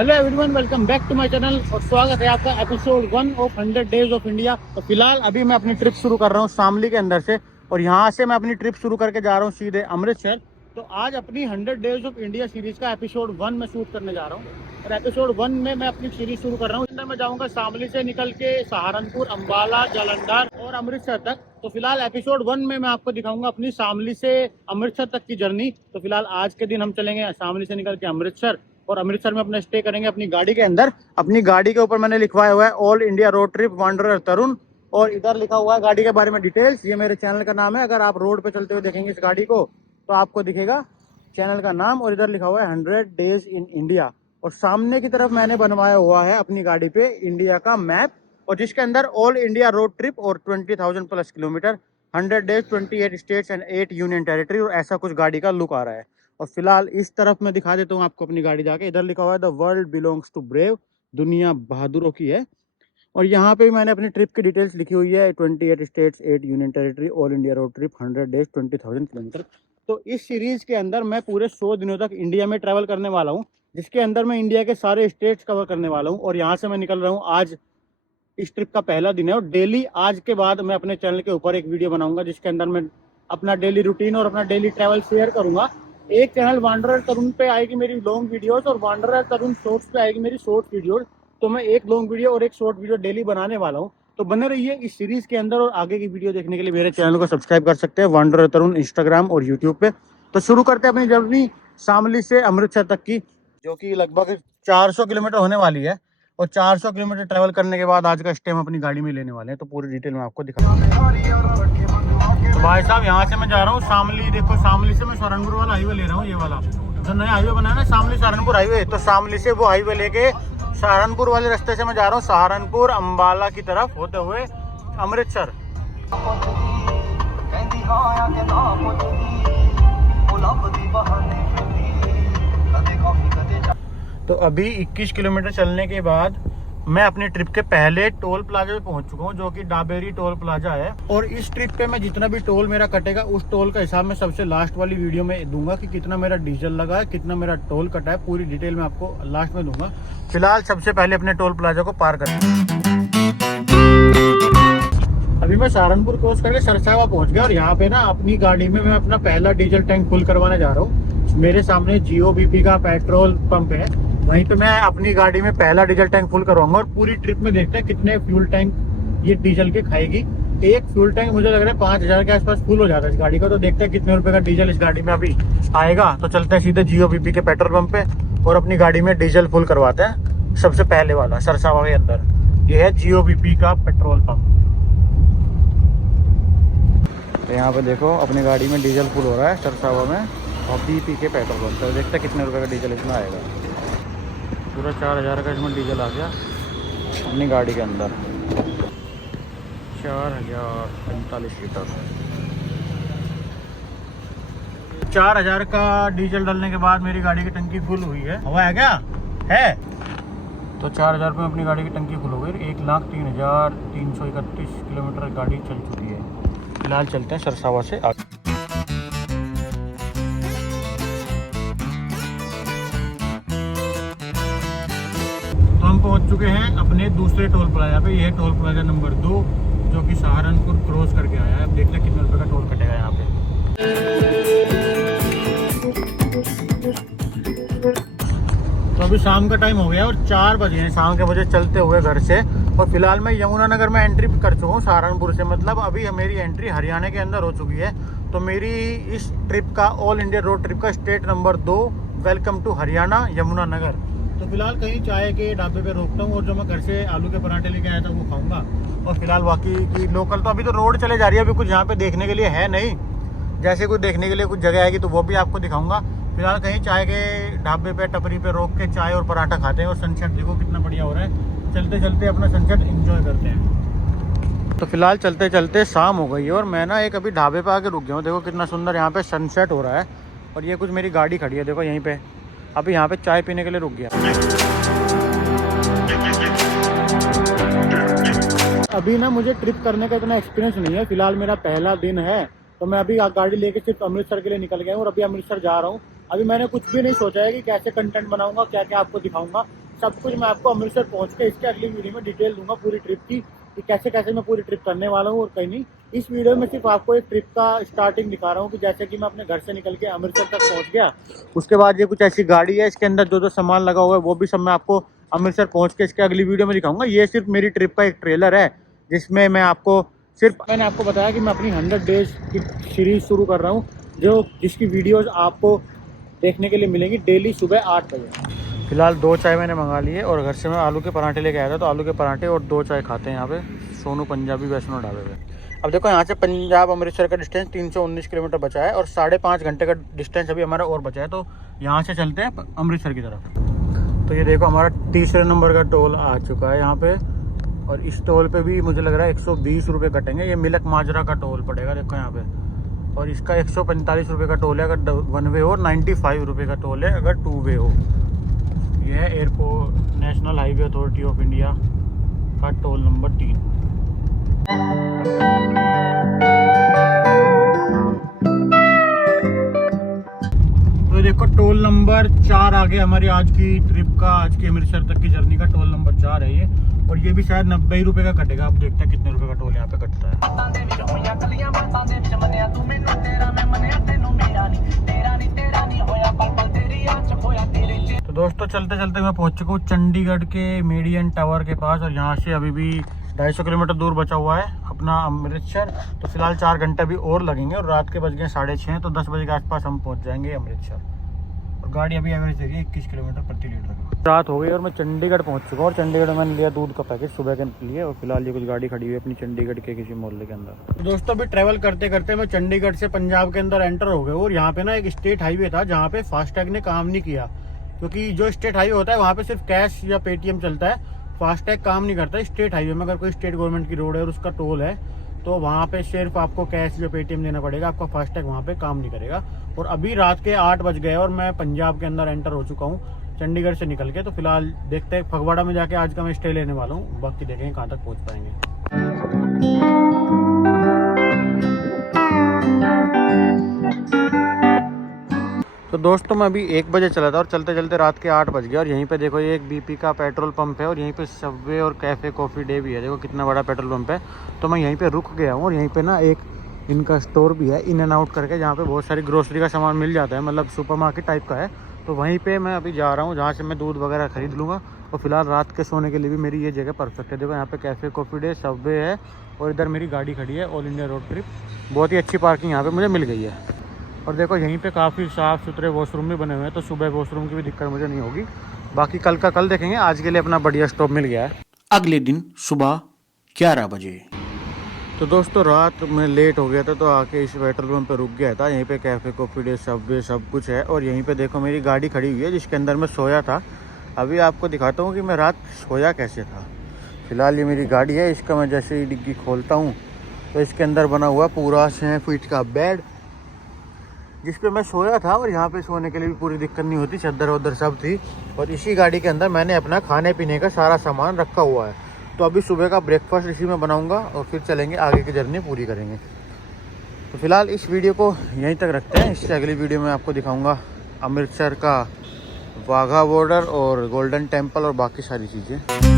Hello everyone, welcome back to my channel और स्वागत है आपका episode 1 of 100 days of India. तो फिलहाल अभी मैं अपनी ट्रिप शुरू कर रहा हूँ शामली के अंदर से, और यहाँ से मैं अपनी ट्रिप शुरू करके जा रहा हूँ सीधे अमृतसर। तो आज अपनी 100 डेज ऑफ इंडिया सीरीज का एपिसोड 1 में शूट करने जा रहा हूँ, और एपिसोड 1 में मैं अपनी सीरीज शुरू कर रहा हूँ। अंदर मैं जाऊँगा शामली से निकल के सहारनपुर, अम्बाला, जालंधर और अमृतसर तक। तो फिलहाल एपिसोड 1 में मैं आपको दिखाऊंगा अपनी शामली से अमृतसर तक की जर्नी। तो फिलहाल आज के दिन हम चलेंगे शामली से निकल के अमृतसर, और अमृतसर में अपना स्टे करेंगे अपनी गाड़ी के अंदर। अपनी गाड़ी के ऊपर मैंने लिखवाया हुआ है all India road trip wanderer Tarun, और इधर लिखा हुआ है गाड़ी के बारे में डिटेल्स। ये मेरे चैनल का नाम है। अगर आप रोड पे चलते हुए देखेंगे इस गाड़ी को तो आपको दिखेगा चैनल का नाम, और इधर लिखा हुआ है 100 डेज इन इंडिया। और सामने की तरफ मैंने बनवाया हुआ है अपनी गाड़ी पे इंडिया का मैप, और जिसके अंदर ऑल इंडिया रोड ट्रिप और 20,000 plus kilometre, 100 days, 28 states and 8 union territory, और ऐसा कुछ गाड़ी का लुक आ रहा है। और फिलहाल इस तरफ मैं दिखा देता हूँ आपको अपनी गाड़ी जाके। इधर लिखा हुआ है the world belongs to brave, दुनिया बहादुरों की है। और यहाँ पे भी मैंने अपनी ट्रिप की डिटेल्स लिखी हुई है 28 states, 8 union territory, all India road trip, 100 days, 20,000 kilometre. तो इस सीरीज के अंदर मैं पूरे 100 दिनों तक इंडिया में ट्रैवल करने वाला हूँ, जिसके अंदर मैं इंडिया के सारे स्टेट्स कवर करने वाला हूँ। और यहाँ से मैं निकल रहा हूँ आज, इस ट्रिप का पहला दिन है। और डेली आज के बाद मैं अपने चैनल के ऊपर एक वीडियो बनाऊंगा जिसके अंदर मैं अपना डेली रूटीन और अपना डेली ट्रैवल शेयर करूंगा। एक चैनल वांडरर तरुण पे आएगी मेरी लॉन्ग वीडियोस, और वांडरर तरुण शॉर्ट्स पे आएगी मेरी शॉर्ट वीडियोस। तो मैं एक लॉन्ग वीडियो और एक शॉर्ट वीडियो डेली बनाने वाला हूँ। तो बने रहिए इस सीरीज के अंदर, और आगे की वीडियो देखने के लिए मेरे चैनल को सब्सक्राइब कर सकते हैं वांडरर तरुण इंस्टाग्राम और यूट्यूब पे। तो शुरू करते हैं अपनी जर्नी शामली से अमृतसर तक की, जो कि लगभग 400 किलोमीटर होने वाली है। और 400 किलोमीटर ट्रैवल करने के बाद आज का स्टे हम अपनी गाड़ी में लेने वाले हैं। तो पूरी डिटेल में आपको दिखाऊंगा। तो भाई साहब, यहाँ से मैं जा रहा हूँ शामली। देखो, शामली से मैं सहारनपुर वाला हाईवे ले रहा हूँ, ये वाला जो नया हाईवे बना है ना, शामली सहारनपुर हाईवे। तो शामली से वो हाईवे लेके सहारनपुर वाले रास्ते से मैं जा रहा हूँ सहारनपुर अम्बाला की तरफ होते हुए अमृतसर। तो अभी 21 किलोमीटर चलने के बाद मैं अपनी ट्रिप के पहले टोल प्लाजा पे पहुंच चुका हूं, जो कि डाबेरी टोल प्लाजा है। और इस ट्रिप पे मैं जितना भी टोल मेरा कटेगा उस टोल का हिसाब मैं सबसे लास्ट वाली वीडियो में दूंगा कि कितना मेरा डीजल लगा है, कितना मेरा टोल कटा है। पूरी डिटेल मैं आपको लास्ट में दूंगा। फिलहाल सबसे पहले अपने टोल प्लाजा को पार करते हैं। अभी मैं सहारनपुर क्रॉस करके सरसावा पहुंच गया, और यहाँ पे ना अपनी गाड़ी में मैं अपना पहला डीजल टैंक फुल करवाने जा रहा हूँ। मेरे सामने GOBP का पेट्रोल पंप है, वहीं पे मैं अपनी गाड़ी में पहला डीजल टैंक फुल करवाऊंगा। और पूरी ट्रिप में देखते हैं कितने फ्यूल टैंक ये डीजल के खाएगी। एक फ्यूल टैंक मुझे लग रहा है 5,000 के आसपास फुल हो जाता है इस गाड़ी का। तो देखते हैं कितने रुपए का डीजल इस गाड़ी में अभी आएगा। तो चलते हैं सीधे GOBP के पेट्रोल पंप पे और अपनी गाड़ी में डीजल फुल करवाते हैं। सबसे पहले वाला सरसावा के अंदर ये है GOBP का पेट्रोल पंप। तो यहाँ पे देखो अपनी गाड़ी में डीजल फुल हो रहा है सरसावा में, और BP के पेट्रोल पंप। तो देखते हैं कितने रुपए का डीजल इसमें आएगा। पूरा 4,000 का इसमें डीजल आ गया अपनी गाड़ी के अंदर। 4,045 लीटर। 4,000 का डीजल डालने के बाद मेरी गाड़ी की टंकी फुल हुई है। हवा है क्या है? तो 4,000 में अपनी गाड़ी की टंकी फुल हो गई। 1,03,331 किलोमीटर गाड़ी चल चुकी है। फिलहाल चलते हैं सरसावा से आगे। पहुंच चुके हैं अपने दूसरे टोल प्लाजा पे। यह है टोल प्लाजा नंबर 2, जो कि सहारनपुर क्रॉस करके आया है। अब देखते हैं कितने रुपए का टोल कटेगा यहाँ पे। तो अभी शाम का टाइम हो गया और 4 बजे हैं शाम के बजे चलते हुए घर से। और फिलहाल मैं यमुनानगर में एंट्री कर चुका हूँ सहारनपुर से। मतलब अभी मेरी एंट्री हरियाणा के अंदर हो चुकी है। तो मेरी इस ट्रिप का ऑल इंडिया रोड ट्रिप का state number 2, welcome to Haryana, Yamunanagar. तो फिलहाल कहीं चाय के ढाबे पे रोकता हूँ, और जो मैं घर से आलू के पराठे लेके आया था वो खाऊंगा। और फिलहाल बाकी की लोकल तो अभी तो रोड चले जा रही है, अभी कुछ यहाँ पे देखने के लिए है नहीं। जैसे कुछ देखने के लिए कुछ जगह आएगी तो वो भी आपको दिखाऊंगा। फिलहाल कहीं चाय के ढाबे पे, टपरी पे रोक के चाय और पराठा खाते हैं। और सनसेट देखो कितना बढ़िया हो रहा है। चलते चलते अपना सनसेट एंजॉय करते हैं। तो फिलहाल चलते चलते शाम हो गई है, और मैं ना एक अभी ढाबे पे आके रुक गया हूँ। देखो कितना सुंदर यहाँ पे सनसेट हो रहा है। और ये कुछ मेरी गाड़ी खड़ी है देखो यहीं पे। अभी यहाँ पे चाय पीने के लिए रुक गया। अभी ना मुझे ट्रिप करने का इतना एक्सपीरियंस नहीं है। फिलहाल मेरा पहला दिन है, तो मैं अभी गाड़ी लेके सिर्फ अमृतसर के लिए निकल गया हूँ, और अभी अमृतसर जा रहा हूँ। अभी मैंने कुछ भी नहीं सोचा है कि कैसे कंटेंट बनाऊंगा, क्या क्या आपको दिखाऊंगा। सब कुछ मैं आपको अमृतसर पहुंच के इसके अगली वीडियो में डिटेल दूंगा पूरी ट्रिप की, कि कैसे कैसे मैं पूरी ट्रिप करने वाला हूँ और कहीं नहीं। इस वीडियो में सिर्फ आपको एक ट्रिप का स्टार्टिंग दिखा रहा हूँ कि जैसे कि मैं अपने घर से निकल के अमृतसर तक पहुँच गया। उसके बाद ये कुछ ऐसी गाड़ी है, इसके अंदर जो सामान लगा हुआ है वो भी सब मैं आपको अमृतसर पहुँच के इसके अगली वीडियो में दिखाऊंगा। ये सिर्फ मेरी ट्रिप का एक ट्रेलर है, जिसमें मैं आपको मैंने आपको बताया कि मैं अपनी 100 डेज की सीरीज शुरू कर रहा हूँ, जिसकी वीडियोस आपको देखने के लिए मिलेंगी डेली सुबह 8 बजे। फिलहाल 2 चाय मैंने मंगा ली है और घर से मैं आलू के पराठे लेके आया था, तो आलू के पराठे और 2 चाय खाते हैं यहाँ पे सोनू पंजाबी वैष्णो ढाबे पे। अब देखो यहाँ से पंजाब अमृतसर का डिस्टेंस 319 किलोमीटर बचा है और 5.5 घंटे का डिस्टेंस अभी हमारा और बचा है, तो यहाँ से चलते हैं अमृतसर की तरफ। तो ये देखो हमारा तीसरे नंबर का टोल आ चुका है यहाँ पे, और इस टोल पे भी मुझे लग रहा है 120 रुपये कटेंगे। ये मिलक माजरा का टोल पड़ेगा देखो यहाँ पे, और इसका 145 रुपये का टोल है अगर 1 वे हो, 95 रुपये का टोल है अगर 2 वे हो। ये है airport national highway authority of India का टोल नंबर 3। तो देखो टोल नंबर 4 आ गया हमारी आज की ट्रिप का, आज की अमृतसर तक की जर्नी का टोल नंबर 4 है ये, और ये भी शायद 90 रुपये का कटेगा। आप देखते हैं कितने रुपए का टोल यहाँ पे कटता है। तो दोस्तों चलते चलते मैं पहुंच चुका हूँ चंडीगढ़ के मेडियन टावर के पास, और यहाँ से अभी भी 250 किलोमीटर दूर बचा हुआ है अपना अमृतसर। तो फिलहाल 4 घंटे भी और लगेंगे और रात के बज गए 6:30, तो 10 बजे के आसपास हम पहुँच जाएंगे अमृतसर। और गाड़ी अभी एवरेज दे रही है 21 किलोमीटर प्रति लीटर। रात हो गई और मैं चंडीगढ़ पहुंच चुका हूँ, और चंडीगढ़ में मैंने लिया दूध का पैकेट सुबह के लिए, और फिलहाल ये कुछ गाड़ी खड़ी हुई है अपनी चंडीगढ़ के किसी मोहल्ले के अंदर। तो दोस्तों अभी ट्रैवल करते करते मैं चंडीगढ़ से पंजाब के अंदर एंटर हो गया, और यहाँ पे ना एक स्टेट हाईवे था जहाँ पे फास्टैग ने काम नहीं किया, क्योंकि जो स्टेट हाईवे होता है वहाँ पे सिर्फ कैश या पेटीएम चलता है, फास्टैग काम नहीं करता। स्टेट हाईवे में अगर कोई स्टेट गवर्नमेंट की रोड है और उसका टोल है तो वहाँ पे सिर्फ आपको कैश या पेटीएम देना पड़ेगा, आपका फास्टैग वहाँ पे काम नहीं करेगा। और अभी रात के 8 बज गए और मैं पंजाब के अंदर एंटर हो चुका हूँ चंडीगढ़ से निकल के। तो फिलहाल देखते हैं फगवाड़ा में जाके आज का मैं स्टे लेने वाला हूँ, बाकी देखेंगे कहाँ तक पहुँच पाएंगे। तो दोस्तों मैं अभी 1 बजे चला था और चलते चलते रात के 8 बज गए, और यहीं पे देखो ये एक BP का पेट्रोल पंप है, और यहीं पे सबवे और कैफ़े कॉफ़ी डे भी है। देखो कितना बड़ा पेट्रोल पंप है। तो मैं यहीं पे रुक गया हूँ, और यहीं पे ना एक इनका स्टोर भी है इन एंड आउट करके, जहाँ पे बहुत सारी ग्रोसरी का सामान मिल जाता है, मतलब सुपरमार्केट टाइप का है। तो वहीं पे मैं अभी जा रहा हूँ जहाँ से मैं दूध वगैरह खरीद लूँगा। और फिलहाल रात के सोने के लिए भी मेरी ये जगह परफेक्ट है। देखो यहाँ पे कैफ़े कॉफ़ी डे, सबवे है, और इधर मेरी गाड़ी खड़ी है ऑल इंडिया रोड ट्रिप। बहुत ही अच्छी पार्किंग यहाँ पे मुझे मिल गई है। और देखो यहीं पे काफ़ी साफ़ सुथरे वॉशरूम भी बने हुए हैं, तो सुबह वॉशरूम की भी दिक्कत मुझे नहीं होगी। बाकी कल का कल देखेंगे, आज के लिए अपना बढ़िया स्टॉप मिल गया है। अगले दिन सुबह 11 बजे। तो दोस्तों रात में लेट हो गया था, तो आके इस पेट्रोल पंप पे रुक गया था। यहीं पे कैफ़े कॉफ़ी डे, सबवे सब कुछ है, और यहीं पे देखो मेरी गाड़ी खड़ी हुई है जिसके अंदर मैं सोया था। अभी आपको दिखाता हूँ कि मैं रात सोया कैसे था। फिलहाल ये मेरी गाड़ी है, इसका मैं जैसे ही डिग्गी खोलता हूँ तो इसके अंदर बना हुआ पूरा 6 फीट का बेड जिस पे मैं सोया था, और यहाँ पे सोने के लिए भी पूरी दिक्कत नहीं होती, चद्दर वद्दर सब थी। और इसी गाड़ी के अंदर मैंने अपना खाने पीने का सारा सामान रखा हुआ है। तो अभी सुबह का ब्रेकफास्ट इसी में बनाऊंगा और फिर चलेंगे, आगे की जर्नी पूरी करेंगे। तो फिलहाल इस वीडियो को यहीं तक रखते हैं। इससे अगली वीडियो में आपको दिखाऊंगा अमृतसर का वाघा बॉर्डर और गोल्डन टेम्पल और बाकी सारी चीज़ें।